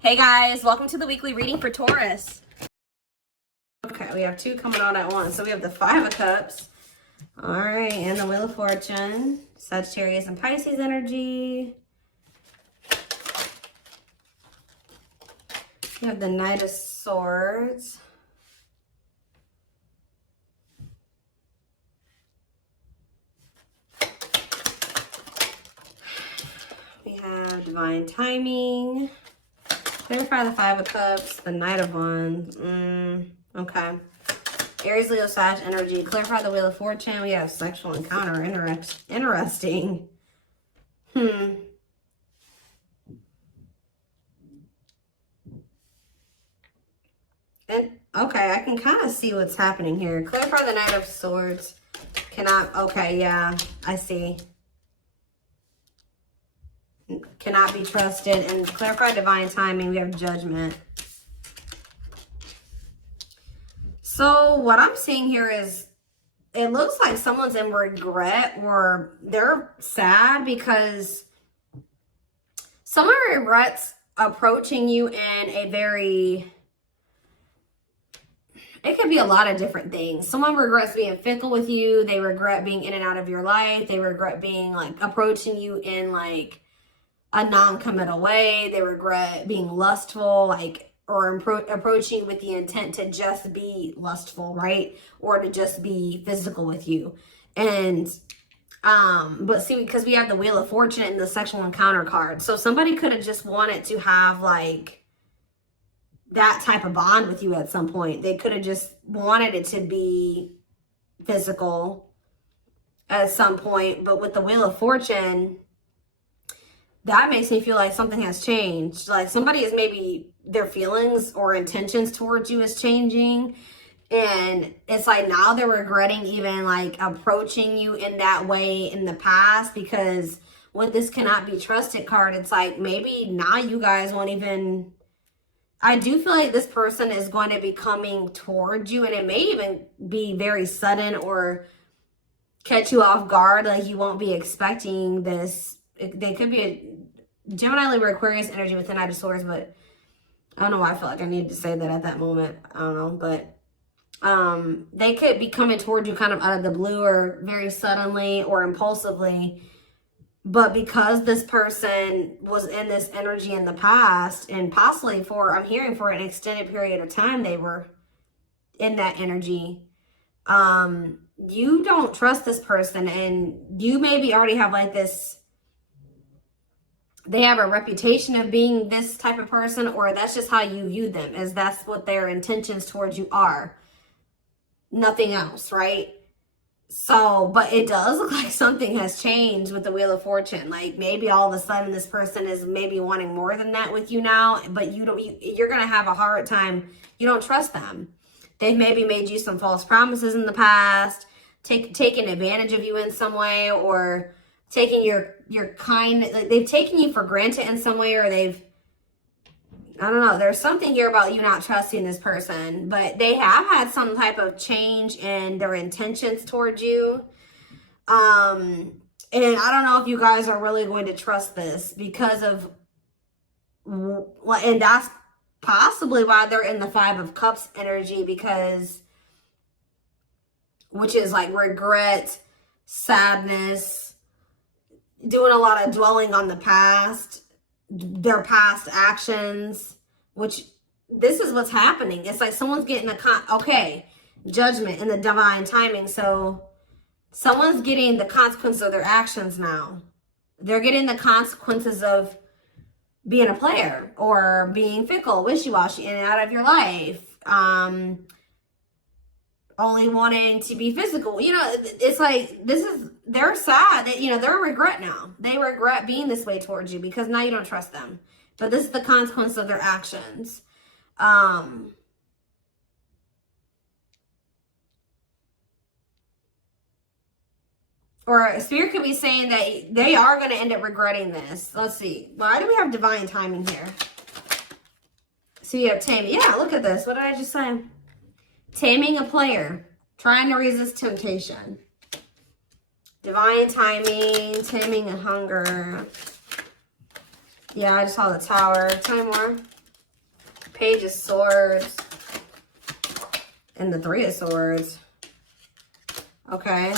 Hey guys, welcome to the weekly reading for Taurus. Okay, we have two coming on at once. So we have the Five of Cups. All right, and the Wheel of Fortune. Sagittarius and Pisces energy. We have the Knight of Swords. We have Divine Timing. Clarify the Five of Cups, the Knight of Wands. Okay. Aries, Leo, Sag energy. Clarify the Wheel of Fortune. We have sexual encounter. Interesting. And, okay, I can kind of see what's happening here. Clarify the Knight of Swords. Cannot, okay, yeah, I see. Cannot be trusted. And clarify Divine Timing. We have Judgment. So what I'm seeing here is it looks like someone's in regret or they're sad because someone regrets approaching you in a very, it could be a lot of different things. Someone regrets being fickle with you. They regret being in and out of your life. They regret being like approaching you in like a non-committal way. They regret being lustful, like, or approaching with the intent to just be lustful, right? Or to just be physical with you. And, but see, because we have the Wheel of Fortune and the sexual encounter card. So somebody could have just wanted to have like that type of bond with you at some point. They could have just wanted it to be physical at some point. But with the Wheel of Fortune, that makes me feel like something has changed. Like somebody is maybe their feelings or intentions towards you is changing. And it's like now they're regretting even like approaching you in that way in the past, because with this cannot be trusted card, it's like maybe now you guys won't even, I do feel like this person is going to be coming towards you, and it may even be very sudden or catch you off guard. Like you won't be expecting this. They could be a Gemini, Libra, Aquarius energy with the Knight of Swords, but I don't know why I feel like I needed to say that at that moment. I don't know, but they could be coming toward you kind of out of the blue or very suddenly or impulsively. But because this person was in this energy in the past, and possibly for, I'm hearing for an extended period of time, they were in that energy. You don't trust this person, and you maybe already have like this, they have a reputation of being this type of person, or that's just how you view them, as that's what their intentions towards you are. Nothing else, right? So, but it does look like something has changed with the Wheel of Fortune. Like maybe all of a sudden this person is maybe wanting more than that with you now, but you're going to have a hard time. You don't trust them. They've maybe made you some false promises in the past, taken advantage of you in some way, or taking your kind, like they've taken you for granted in some way, or they've, I don't know, there's something here about you not trusting this person, but they have had some type of change in their intentions towards you. And I don't know if you guys are really going to trust this because of, and that's possibly why they're in the Five of Cups energy, because, which is like regret, sadness, doing a lot of dwelling on the past, their past actions, which this is what's happening. It's like someone's getting judgment and the divine timing. So someone's getting the consequences of their actions now. They're getting the consequences of being a player or being fickle, wishy-washy, in and out of your life. Only wanting to be physical. You know, it's like, they're sad that, you know, they're a regret now. They regret being this way towards you because now you don't trust them. But this is the consequence of their actions. Or Spirit could be saying that they are going to end up regretting this. Let's see. Why do we have divine timing here? So you have taming. Yeah, look at this. What did I just say? Taming a player. Trying to resist temptation. Divine timing. Taming a hunger. Yeah, I just saw the Tower. Tell me more. Page of Swords and the Three of Swords. Okay.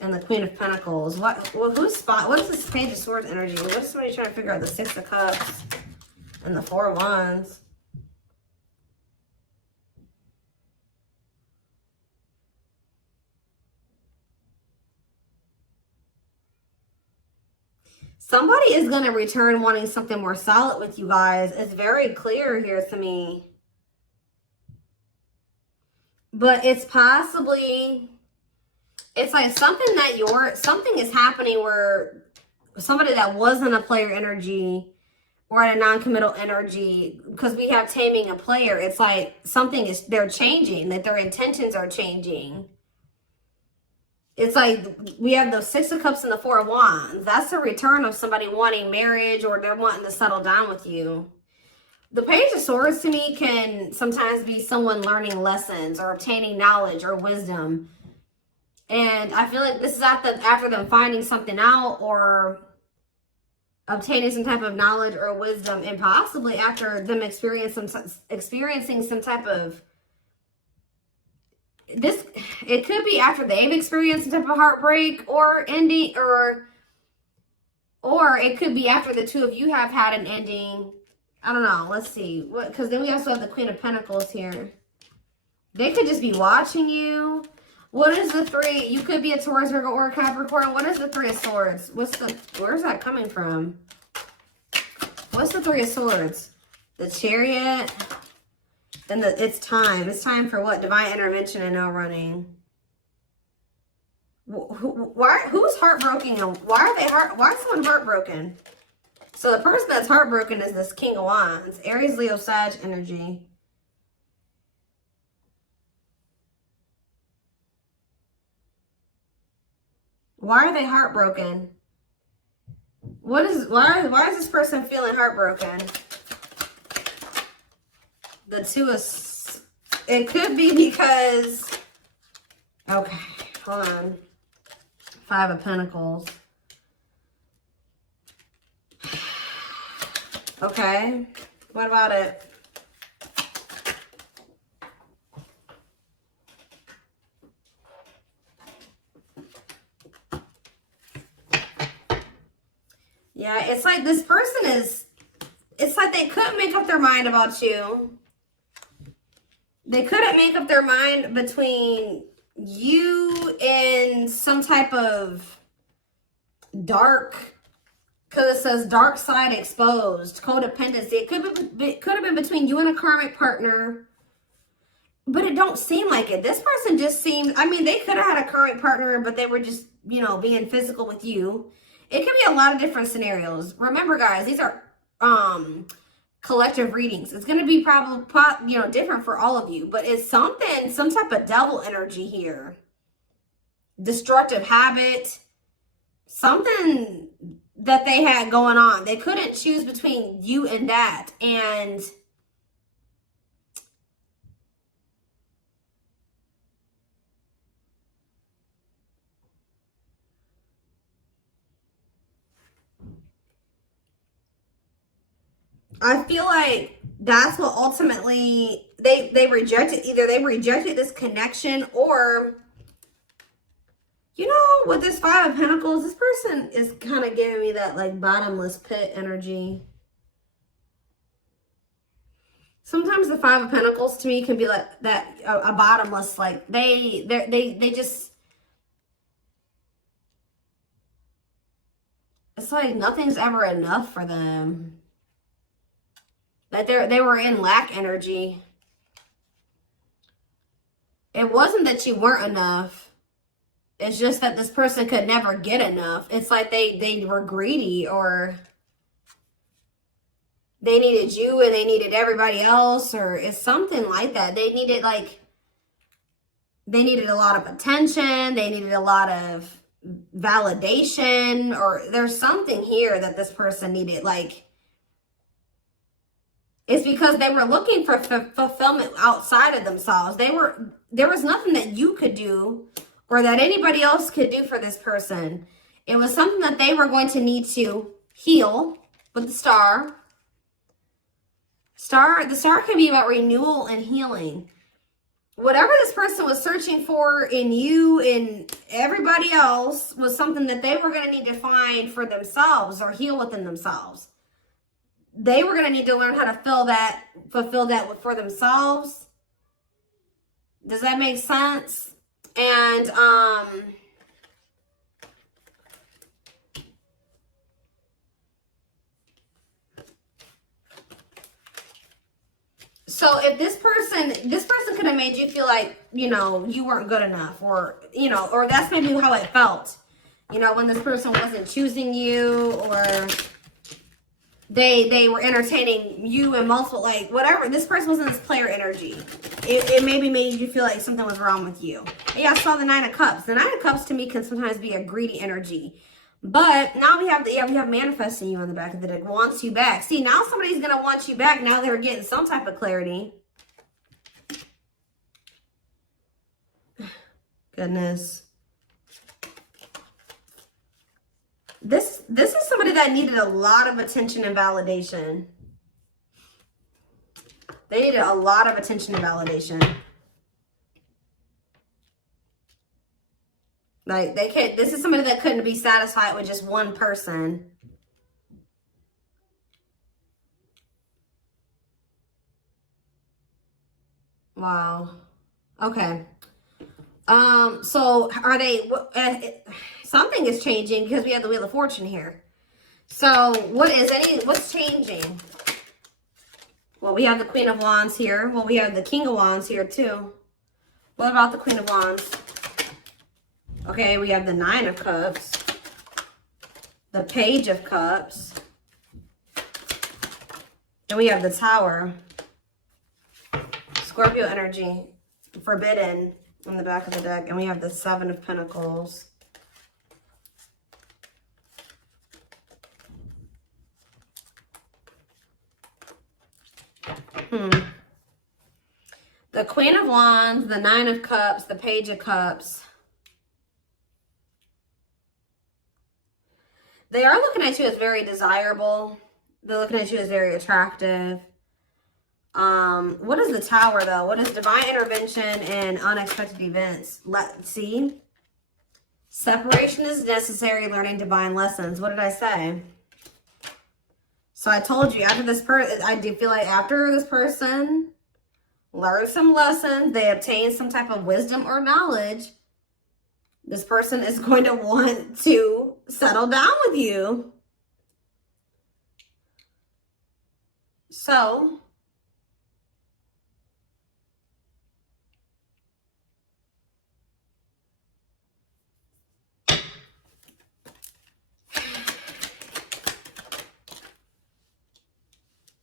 And the Queen of Pentacles. What is this Page of Swords energy? What is somebody trying to figure out? The Six of Cups and the Four of Wands. Somebody is going to return wanting something more solid with you guys. It's very clear here to me. But it's possibly, it's like something is happening where somebody that wasn't a player energy or at a non-committal energy, because we have taming a player, it's like they're changing, that their intentions are changing. It's like we have the Six of Cups and the Four of Wands. That's the return of somebody wanting marriage, or they're wanting to settle down with you. The Page of Swords to me can sometimes be someone learning lessons or obtaining knowledge or wisdom. And I feel like this is after them finding something out or obtaining some type of knowledge or wisdom, and possibly after them experiencing some type of it could be after they've experienced some type of heartbreak or ending, or it could be after the two of you have had an ending. I don't know. Let's see. Because then we also have the Queen of Pentacles here. They could just be watching you. What is the three? You could be a Taurus, Virgo, or a Capricorn. What is the Three of Swords? Where's that coming from? What's the Three of Swords? The Chariot. Then it's time. It's time for what? Divine intervention and no running. Who's heartbroken? Why is someone heartbroken? So the person that's heartbroken is this King of Wands. Aries, Leo, Sag energy. Why are they heartbroken? Why is this person feeling heartbroken? The Two of... It could be because... Okay, hold on. Five of Pentacles. Okay, what about it? Yeah, it's like this person is... It's like they couldn't make up their mind about you. They couldn't make up their mind between you and some type of dark, because it says dark side exposed, codependency. It could have been between you and a karmic partner, but it don't seem like it. This person just seems, I mean, they could have had a karmic partner, but they were just, you know, being physical with you. It could be a lot of different scenarios. Remember, guys, these are collective readings. It's going to be probably, you know, different for all of you, but it's some type of devil energy here. Destructive habit, something that they had going on. They couldn't choose between you and that. And I feel like that's what ultimately they rejected. Either they rejected this connection, or, you know, with this Five of Pentacles, this person is kind of giving me that like bottomless pit energy. Sometimes the Five of Pentacles to me can be like that, a bottomless, like they just, it's like nothing's ever enough for them. That they were in lack energy. It wasn't that you weren't enough. It's just that this person could never get enough. It's like they were greedy, or they needed you and they needed everybody else, or it's something like that. They needed a lot of attention. They needed a lot of validation, or there's something here that this person needed, like, it's because they were looking for fulfillment outside of themselves. There was nothing that you could do or that anybody else could do for this person. It was something that they were going to need to heal with the Star The star can be about renewal and healing. Whatever this person was searching for in you and everybody else was something that they were going to need to find for themselves or heal within themselves. They were going to need to learn how to fulfill that for themselves. Does that make sense? And, so if this person could have made you feel like, you know, you weren't good enough, or, you know, or that's maybe how it felt, you know, when this person wasn't choosing you, or they were entertaining you and multiple, like, whatever. This person was in this player energy. It maybe made you feel like something was wrong with you. Yeah, I saw the Nine of Cups. The Nine of Cups to me can sometimes be a greedy energy. But now we have manifesting you on the back of the deck, wants you back. See, now somebody's going to want you back. Now they're getting some type of clarity. Goodness. This is somebody that needed a lot of attention and validation. They needed a lot of attention and validation. Like, this is somebody that couldn't be satisfied with just one person. Wow. Okay. So are they, something is changing because we have the Wheel of Fortune here. So what's changing? Well, we have the Queen of Wands here. Well, we have the King of Wands here too. What about the Queen of Wands? Okay, we have the Nine of Cups, the Page of Cups, and we have the Tower. Scorpio energy, forbidden on the back of the deck, and we have the Seven of Pentacles. The Queen of Wands, the Nine of Cups, the Page of Cups. They are looking at you as very desirable. They're looking at you as very attractive. What is the Tower, though? What is divine intervention and unexpected events? Let's see. Separation is necessary, learning divine lessons. What did I say? So I told you, after this person, I do feel like after this person learns some lessons, they obtain some type of wisdom or knowledge, this person is going to want to settle down with you. So,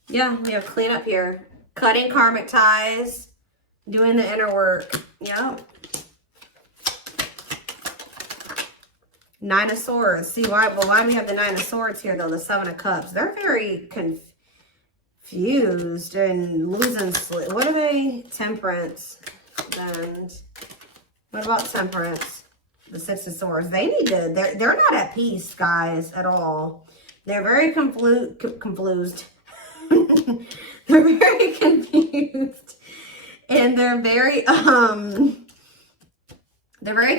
yeah, we have cleanup here. Cutting karmic ties, doing the inner work. Yep. Nine of Swords. See, why do we have the Nine of Swords here, though? The Seven of Cups. They're very confused and losing sleep. What are they? Temperance. And what about Temperance? The Six of Swords. They need to, they're not at peace, guys, at all. They're very confused. They're very confused. And they're very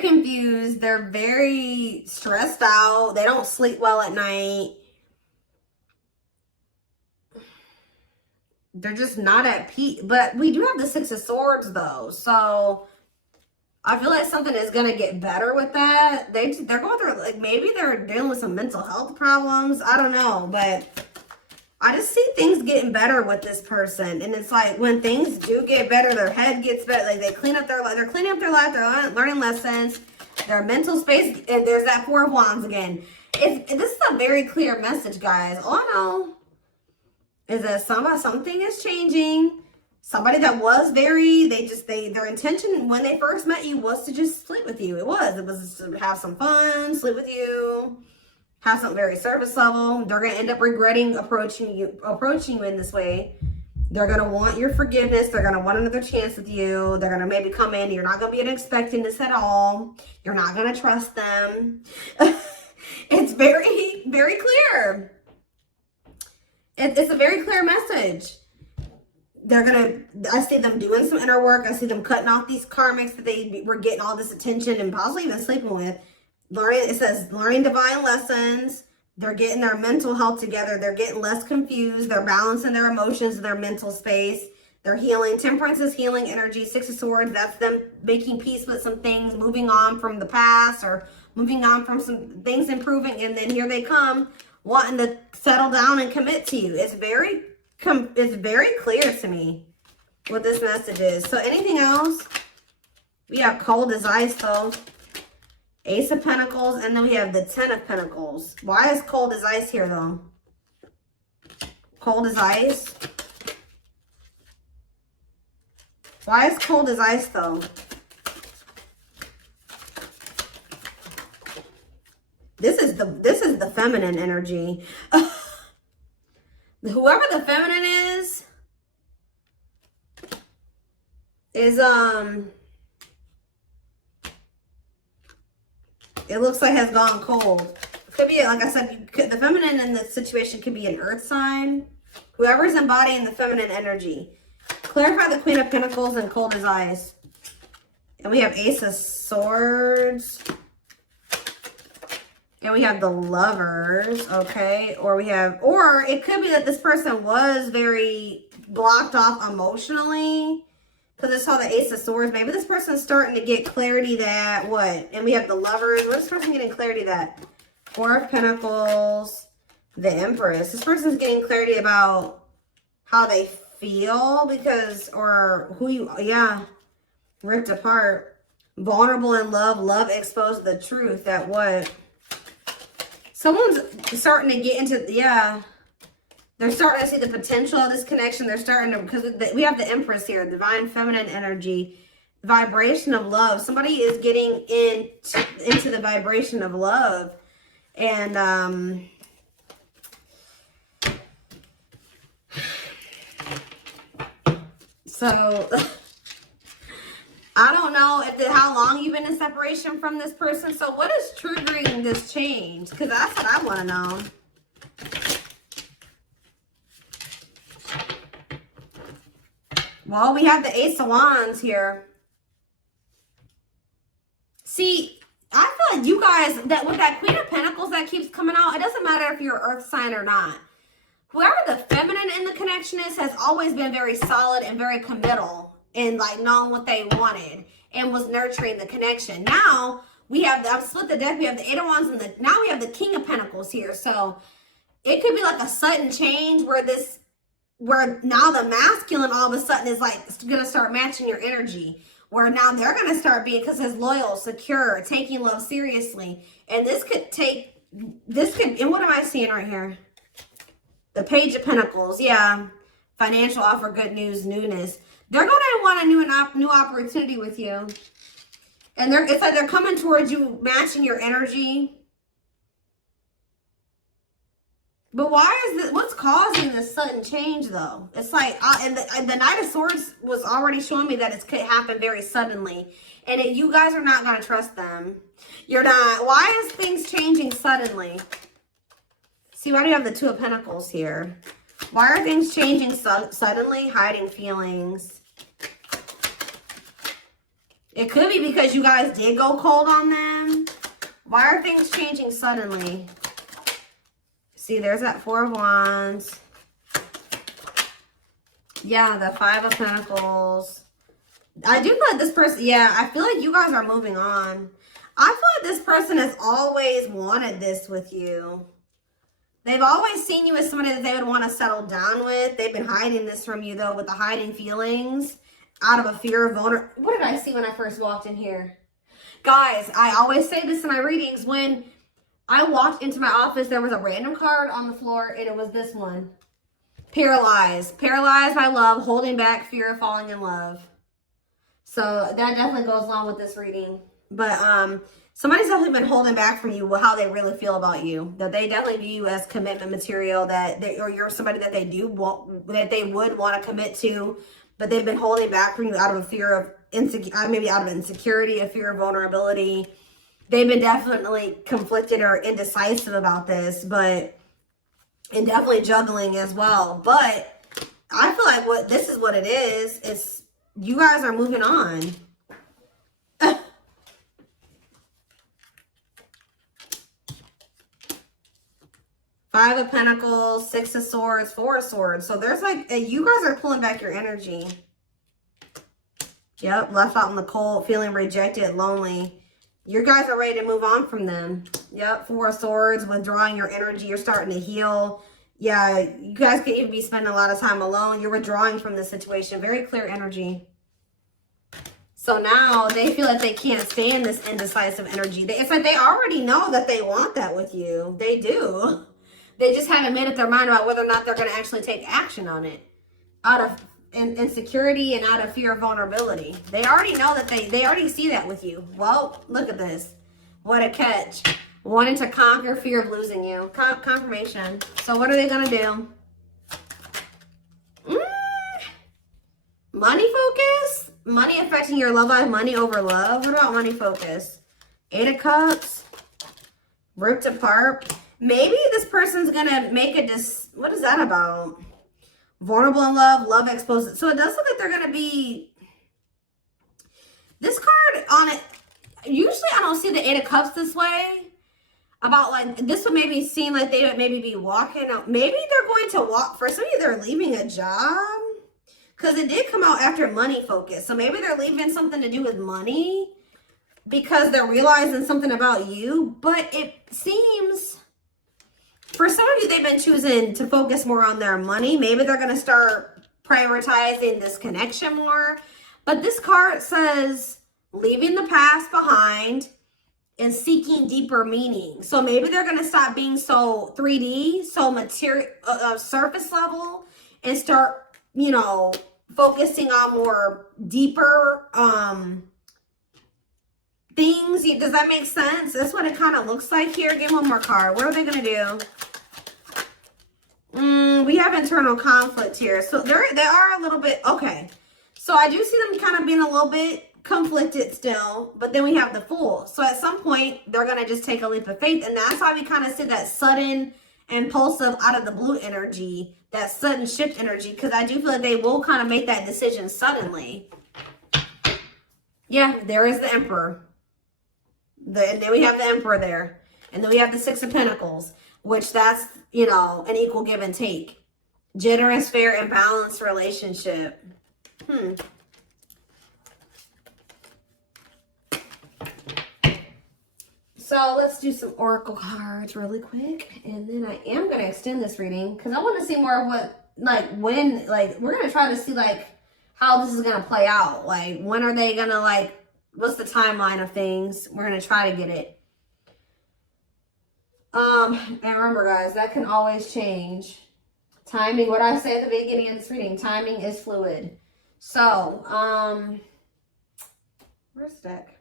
confused. They're very stressed out. They don't sleep well at night. They're just not at peace. But we do have the Six of Swords, though. So I feel like something is going to get better with that. They're going through, like, maybe they're dealing with some mental health problems. I don't know. But I just see things getting better with this person. And it's like when things do get better, their head gets better. Like they clean up their life. They're cleaning up their life. They're learning lessons. Their mental space. And there's that Four of Wands again. This is a very clear message, guys. All I know is that something is changing. Somebody that was their intention when they first met you was to just sleep with you. It was to have some fun, sleep with you. Have something very surface level. They're going to end up regretting approaching you in this way. They're going to want your forgiveness. They're going to want another chance with you. They're going to maybe come in. You're not going to be expecting this at all. You're not going to trust them. It's very, very clear. It's a very clear message. I see them doing some inner work. I see them cutting off these karmics that they were getting all this attention and possibly even sleeping with. It says learning divine lessons. They're getting their mental health together. They're getting less confused. They're balancing their emotions in their mental space. They're healing. Temperance is healing energy. Six of Swords, that's them making peace with some things, moving on from the past or moving on from some things, improving. And then here they come, wanting to settle down and commit to you. It's very clear to me what this message is. So anything else? We have cold as ice though. Ace of Pentacles, and then we have the Ten of Pentacles. Why is cold as ice here though? Cold as ice. Why is cold as ice though? This is the feminine energy. Whoever the feminine is it looks like has gone cold. Could be, like I said, the feminine in this situation could be an earth sign. Whoever's embodying the feminine energy. Clarify the Queen of Pentacles and cold as ice. And we have Ace of Swords. And we have the Lovers, okay? Or it could be that this person was very blocked off emotionally. Because I saw the Ace of Swords. Maybe this person's starting to get clarity that, what? And we have the Lovers. What is this person getting clarity that? Four of Pentacles, the Empress. This person's getting clarity about how they feel because, or who you, yeah, ripped apart. Vulnerable in love. Love exposed the truth that what? Someone's starting to get into, yeah. They're starting to see the potential of this connection. They're starting to, because we have the Empress here, divine feminine energy, vibration of love. Somebody is getting into the vibration of love. And, so, I don't know how long you've been in separation from this person. So what is triggering this change? Because that's what I want to know. Well, we have the Ace of Wands here. See, I feel like you guys, that with that Queen of Pentacles that keeps coming out, it doesn't matter if you're an earth sign or not. Whoever the feminine in the connection is has always been very solid and very committal and like knowing what they wanted and was nurturing the connection. Now we have I've split the deck. We have the Eight of Wands and now we have the King of Pentacles here. So it could be like a sudden change where now the masculine all of a sudden is like gonna start matching your energy. Where now they're gonna start being, because it's loyal, secure, taking love seriously. And and what am I seeing right here? The Page of Pentacles, yeah. Financial offer, good news, newness. They're going to want a new opportunity with you. And it's like they're coming towards you, matching your energy. But what's causing this sudden change, though? It's like, and the Knight of Swords was already showing me that it could happen very suddenly. And you guys are not going to trust them. You're not. Why is things changing suddenly? See, why do you have the Two of Pentacles here? Why are things changing suddenly? Hiding feelings. It could be because you guys did go cold on them. Why are things changing suddenly? See, there's that Four of Wands. Yeah, the Five of Pentacles. I do feel like this person, yeah, I feel like you guys are moving on. I feel like this person has always wanted this with you. They've always seen you as somebody that they would want to settle down with. They've been hiding this from you, though, with the hiding feelings out of a fear of vulnerability. What did I see when I first walked in here? Guys, I always say this in my readings. When I walked into my office, there was a random card on the floor, and it was this one. Paralyzed. Paralyzed by love, holding back fear of falling in love. So that definitely goes along with this reading. But somebody's definitely been holding back from you how they really feel about you. That they definitely view you as commitment material, or you're somebody that they would want to commit to, but they've been holding back from you out of a fear of maybe out of insecurity, a fear of vulnerability. They've been definitely conflicted or indecisive about this, and definitely juggling as well. But I feel like this is what it is. It's you guys are moving on. Five of Pentacles, Six of Swords, Four of Swords. So there's like, you guys are pulling back your energy. Yep, left out in the cold, feeling rejected, lonely. You guys are ready to move on from them. Yep, Four of Swords, withdrawing your energy. You're starting to heal. Yeah, you guys could even be spending a lot of time alone. You're withdrawing from this situation. Very clear energy. So now they feel like they can't stay in this indecisive energy. It's like they already know that they want that with you. They do. They just haven't made up their mind about whether or not they're going to actually take action on it. Out of insecurity and out of fear of vulnerability. They already know that they already see that with you. Well, look at this. What a catch. Wanting to conquer fear of losing you. Confirmation. So what are they going to do? Money focus? Money affecting your love life. Money over love. What about money focus? Eight of Cups. Ripped apart. Maybe this person's going to make what is that about? Vulnerable in love, love exposed. So it does look like they're going to be, this card on it, usually I don't see the Eight of Cups this way. About like, this would maybe seem like they would maybe be walking out. Maybe they're going to walk, for some of you, they're leaving a job. Because it did come out after money focus. So maybe they're leaving something to do with money. Because they're realizing something about you. But it seems, for some of you, they've been choosing to focus more on their money. Maybe they're going to start prioritizing this connection more. But this card says leaving the past behind and seeking deeper meaning. So maybe they're going to stop being so 3D, so material, surface level, and start, you know, focusing on more deeper things. Does that make sense? That's what it kind of looks like here. Give one more card. What are they going to do? We have internal conflict here. So they are a little bit, okay. So I do see them kind of being a little bit conflicted still, but then we have the Fool. So at some point, they're going to just take a leap of faith. And that's why we kind of see that sudden, impulsive, out of the blue energy, that sudden shift energy, because I do feel like they will kind of make that decision suddenly. Yeah, there is the Emperor. And then we have the Emperor there. And then we have the Six of Pentacles, which that's, you know, an equal give and take. Generous, fair, and balanced relationship. So let's do some oracle cards really quick. And then I am going to extend this reading because I want to see more of what, like, when, like, we're going to try to see, like, how this is going to play out. Like, when are they going to, like, what's the timeline of things? We're going to try to get it. And remember, guys, that can always change. Timing, what I say at the beginning of this reading, timing is fluid. So, where's the deck?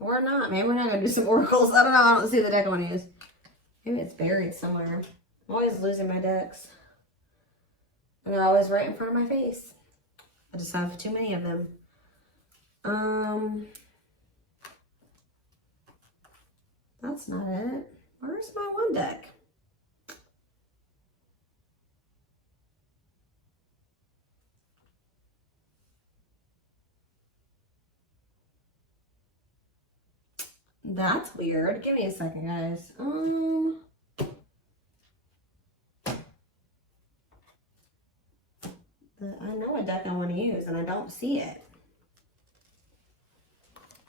Or not. Maybe we're not going to do some oracles. I don't know. I don't see the deck I want to use. Maybe it's buried somewhere. I'm always losing my decks. And they're always right in front of my face. I just have too many of them. That's not it. Where's my one deck? That's weird. Give me a second, guys. I know a deck I want to use, and I don't see it.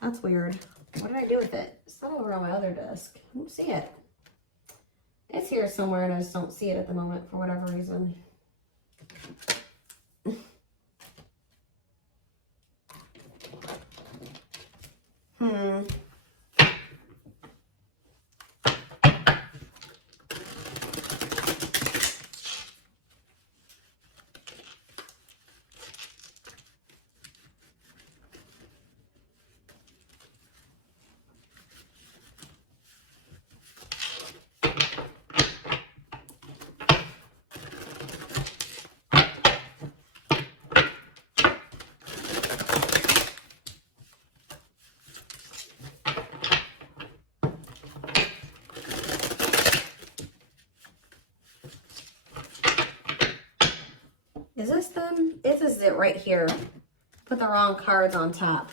That's weird. What did I do with it? It's not over on my other desk. I don't see it. It's here somewhere, and I just don't see it at the moment for whatever reason. Is this them? This is it right here. Put the wrong cards on top.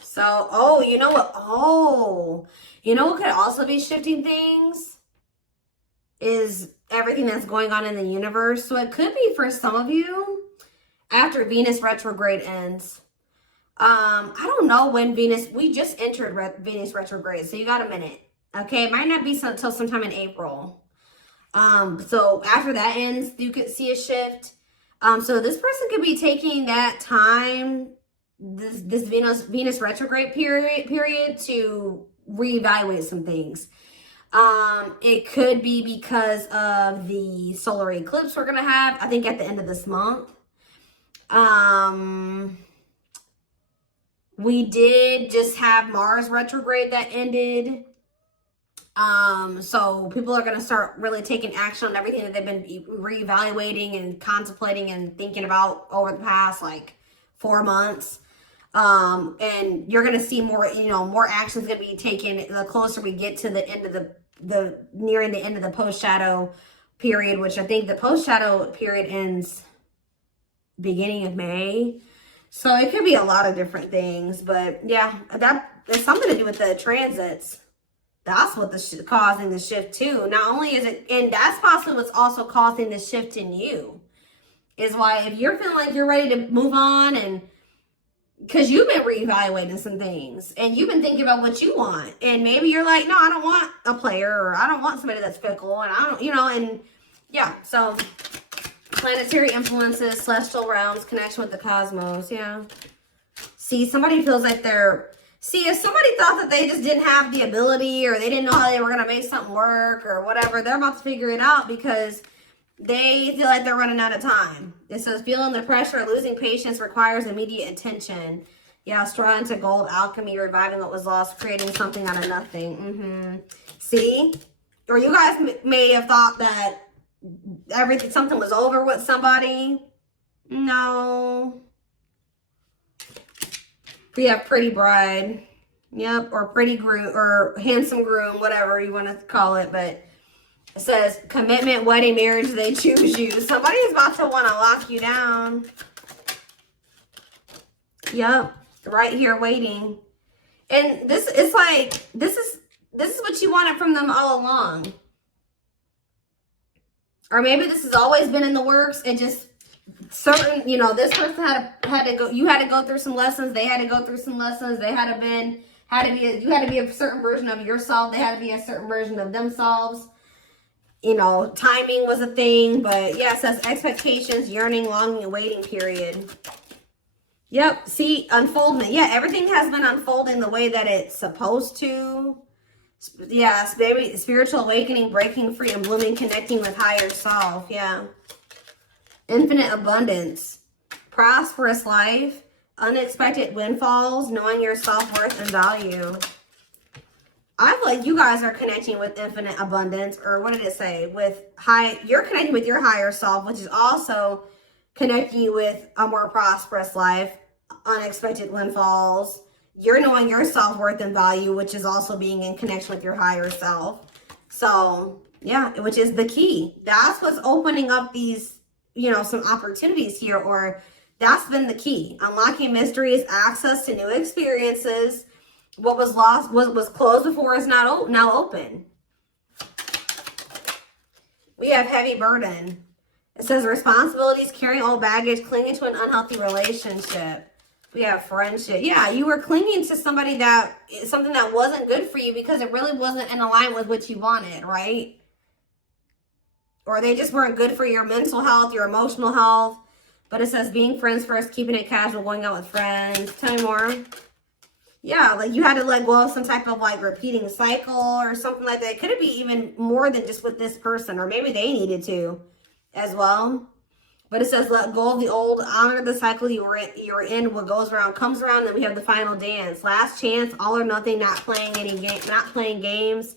So, oh, you know what? Oh, you know what could also be shifting things is everything that's going on in the universe. So it could be for some of you after Venus retrograde ends. I don't know when Venus, we just entered Venus retrograde, so you got a minute. Okay, it might not be until sometime in April. So after that ends, you could see a shift. So this person could be taking that time, this Venus retrograde period to reevaluate some things. It could be because of the solar eclipse we're gonna have, I think at the end of this month. We did just have Mars retrograde that ended. So people are gonna start really taking action on everything that they've been reevaluating and contemplating and thinking about over the past like 4 months. And you're going to see more, you know, more actions going to be taken the closer we get to the end of the nearing the end of the post shadow period, which I think the post shadow period ends beginning of May. So it could be a lot of different things, but yeah, that has something to do with the transits. That's what causing the shift too. Not only is it, and that's possibly what's also causing the shift in you, is why if you're feeling like you're ready to move on, and because you've been reevaluating some things and you've been thinking about what you want, and maybe you're like, no, I don't want a player, or I don't want somebody that's fickle, and I don't, you know, and yeah, so planetary influences, celestial realms, connection with the cosmos. Yeah. See, somebody feels like if somebody thought that they just didn't have the ability, or they didn't know how they were going to make something work or whatever, they're about to figure it out because they feel like they're running out of time. It says feeling the pressure, losing patience requires immediate attention. Yeah, straw into gold, alchemy, reviving what was lost, creating something out of nothing. See? Or you guys may have thought that something was over with somebody. No. We have pretty bride. Yep, or pretty groom, or handsome groom, whatever you want to call it, but it says commitment, wedding, marriage, they choose you. Somebody is about to want to lock you down. Yep, right here waiting. And this is like, this is what you wanted from them all along. Or maybe this has always been in the works, and just certain, you know, this person had to go, you had to go through some lessons, they had to go through some lessons, you had to be a certain version of yourself, they had to be a certain version of themselves. You know, timing was a thing, but yeah, it says expectations, yearning, longing, and waiting period. Yep, see, unfoldment. Yeah, everything has been unfolding the way that it's supposed to. Yeah, maybe spiritual awakening, breaking free and blooming, connecting with higher self. Yeah. Infinite abundance, prosperous life, unexpected windfalls, knowing your self-worth and value. I feel like you guys are connecting with infinite abundance, or what did it say? You're connecting with your higher self, which is also connecting you with a more prosperous life, unexpected windfalls. You're knowing your self-worth and value, which is also being in connection with your higher self. So, yeah, which is the key. That's what's opening up these, you know, some opportunities here, or that's been the key. Unlocking mysteries, access to new experiences. What was lost, was closed before, is now open. We have heavy burden. It says responsibilities, carrying old baggage, clinging to an unhealthy relationship. We have friendship. Yeah, you were clinging to something that wasn't good for you because it really wasn't in alignment with what you wanted, right? Or they just weren't good for your mental health, your emotional health. But it says being friends first, keeping it casual, going out with friends. Tell me more. Yeah, like you had to let go of some type of like repeating cycle or something like that. Could it be even more than just with this person? Or maybe they needed to as well. But it says, let go of the old, honor the cycle you're in. What goes around comes around. Then we have the final dance. Last chance, all or nothing, not playing games.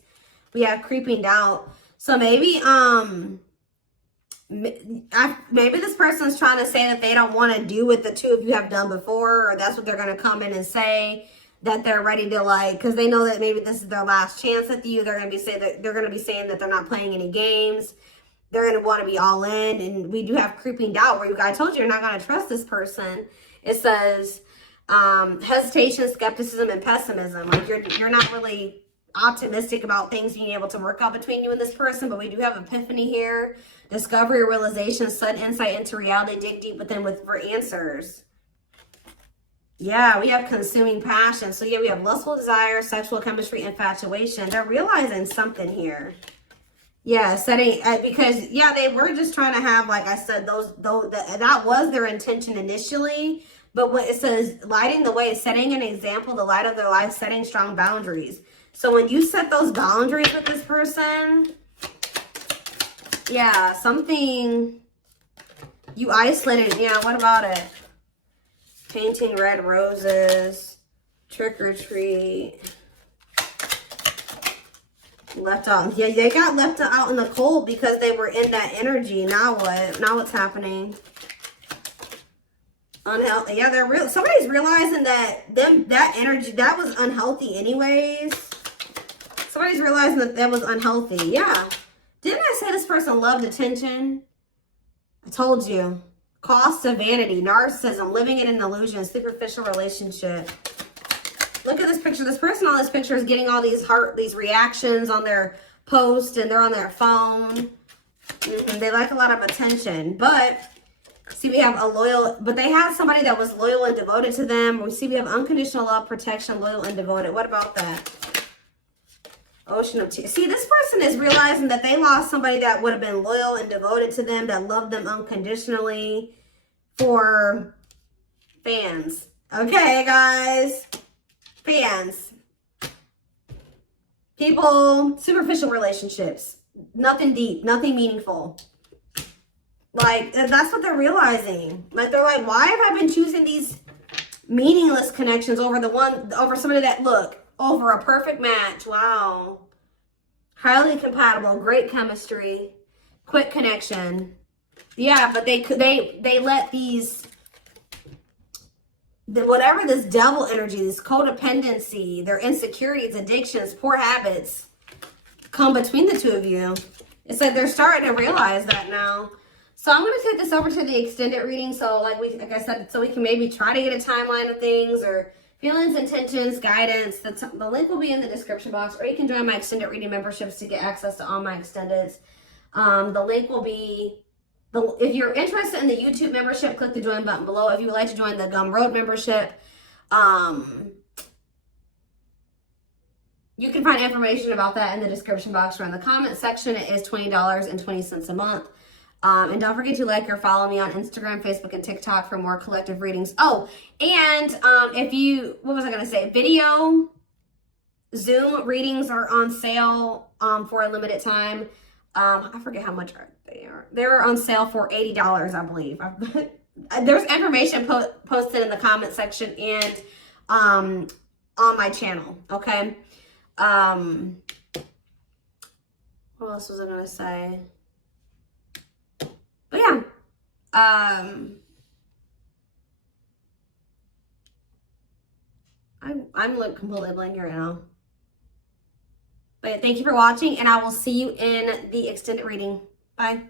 We have creeping doubt. So maybe maybe this person's trying to say that they don't want to do what the two of you have done before, or that's what they're going to come in and say, that they're ready to, like, because they know that maybe this is their last chance with you. They're going to be saying that they're not playing any games. They're going to want to be all in. And we do have creeping doubt, where I told you you're not going to trust this person. It says hesitation, skepticism, and pessimism. Like you're not really optimistic about things being able to work out between you and this person. But we do have epiphany here. Discovery, realization, sudden insight into reality. Dig deep within for answers. Yeah, we have consuming passion. So yeah, we have lustful desire, sexual chemistry, infatuation. They're realizing something here. Yeah, because yeah, they were just trying to have, like I said, that was their intention initially. But what it says, lighting the way, setting an example, the light of their life, setting strong boundaries. So when you set those boundaries with this person, yeah, something you isolated. Yeah, what about it? Painting red roses, trick or treat. Left out. Yeah, they got left out in the cold because they were in that energy. Now what? Now what's happening? Unhealthy. Yeah, somebody's realizing that that energy, that was unhealthy anyways. Somebody's realizing that was unhealthy. Yeah. Didn't I say this person loved attention? I told you. Cost of vanity, narcissism, living in an illusion, superficial relationship. Look at this picture. This person on this picture is getting all these reactions on their post, and they're on their phone. They like a lot of attention. But see, we have but they had somebody that was loyal and devoted to them. We see we have unconditional love, protection, loyal and devoted. What about that? Ocean of tears. See, this person is realizing that they lost somebody that would have been loyal and devoted to them, that loved them unconditionally, for fans. Okay, guys. Fans. People, superficial relationships. Nothing deep, nothing meaningful. Like, that's what they're realizing. Like, they're like, why have I been choosing these meaningless connections over somebody that, over a perfect match? Wow. Highly compatible, great chemistry, quick connection. Yeah, but they let whatever this devil energy, this codependency, their insecurities, addictions, poor habits come between the two of you. It's like they're starting to realize that now. So I'm going to take this over to the extended reading. So like I said, so we can maybe try to get a timeline of things, or feelings, intentions, guidance. The link will be in the description box, or you can join my extended reading memberships to get access to all my extendeds. The link will be, if you're interested in the YouTube membership, click the join button below. If you would like to join the Gumroad membership, you can find information about that in the description box or in the comment section. It is $20.20 a month. And don't forget to like or follow me on Instagram, Facebook, and TikTok for more collective readings. Oh, and what was I going to say? Video Zoom readings are on sale for a limited time. I forget how much they are. They're on sale for $80, I believe. There's information posted in the comment section and on my channel, okay? What else was I going to say? But yeah, I'm like completely blank right now. But thank you for watching, and I will see you in the extended reading. Bye.